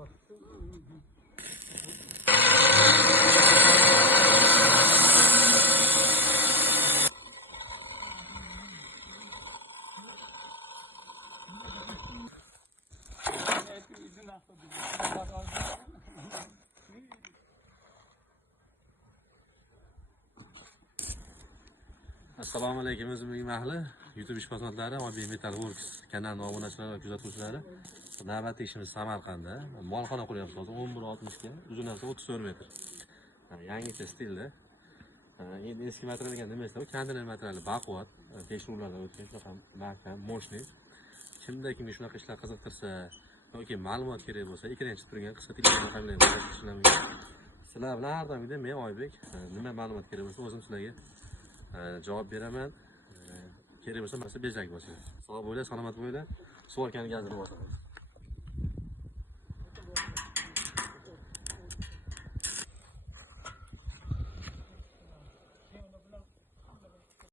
Assalomu alaykum o'zimning ahli YouTube ishbosmatlari, Mobil Metal Works kanalining obunachilari va kuzatuvchilari. Navbatdagi ishimiz Samarqandda. Molxona quryapmiz hozir 11.60 ga, uzunasi 34 metr. Yangicha stilda. Endi eski material degan nima esa, konteyner materiali baquvvat, tekshiruvlardan o'tgan, shunaqa mahkam, mo'shniy. Kimda shunaqa ishlar qiziqtirsa yoki ma'lumot kerak bo'lsa, ekran chiqib turgan qisqa telefon raqamlarini tashlashingiz mumkin. Sizlar bilan har doimgidek men Oybek, nima ma'lumot kerak bo'lsa o'zim sizlarga javob beraman. Kerak bo'lsa, mana shu bezak bo'lsin. Sog' bo'linglar, salomat bo'linglar. Suv olkani gazini bosaman.